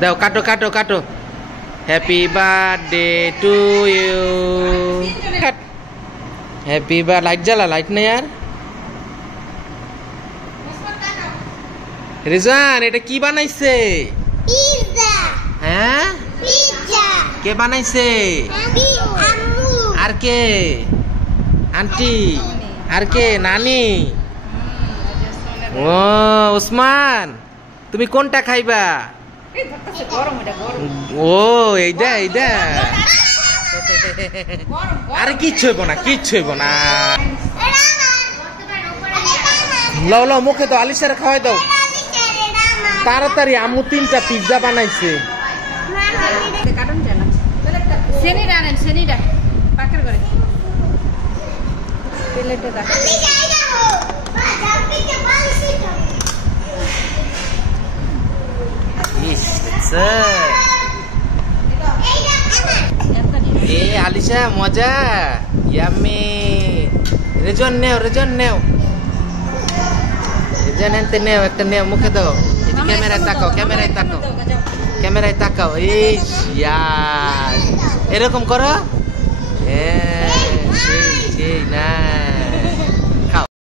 দাও কাটো কাটো কাটো happy birthday to you happy birth light জ্বালা লাইট নেই আর রিজওয়ান এটা কি বানাইছে পিজ্জা হ্যাঁ পিজ্জা কে বানাইছে আম্মু আর কে আন্টি আর কে নানি ও ওসমান তুমি কোনটা খাইবা ও এইটা এইটা আরে কিচ্ছু হইব না কিচ্ছু হইব না লও লও মুখে দাও আলিশারে খাওয়াই দাও তাড়াতাড়ি আম্মু 3টা পিজ্জা বানাইছে এ আলিশা মজা ইয়াম্মি রেজন নেও রেজন নেও রেজন এনতে নেও একটা নেও মুখে দাও ক্যামেরায় তাকাও ক্যামেরায় তাকাও ক্যামেরায় তাকাও ইস ইয়ার এরকম করো সেই সেই না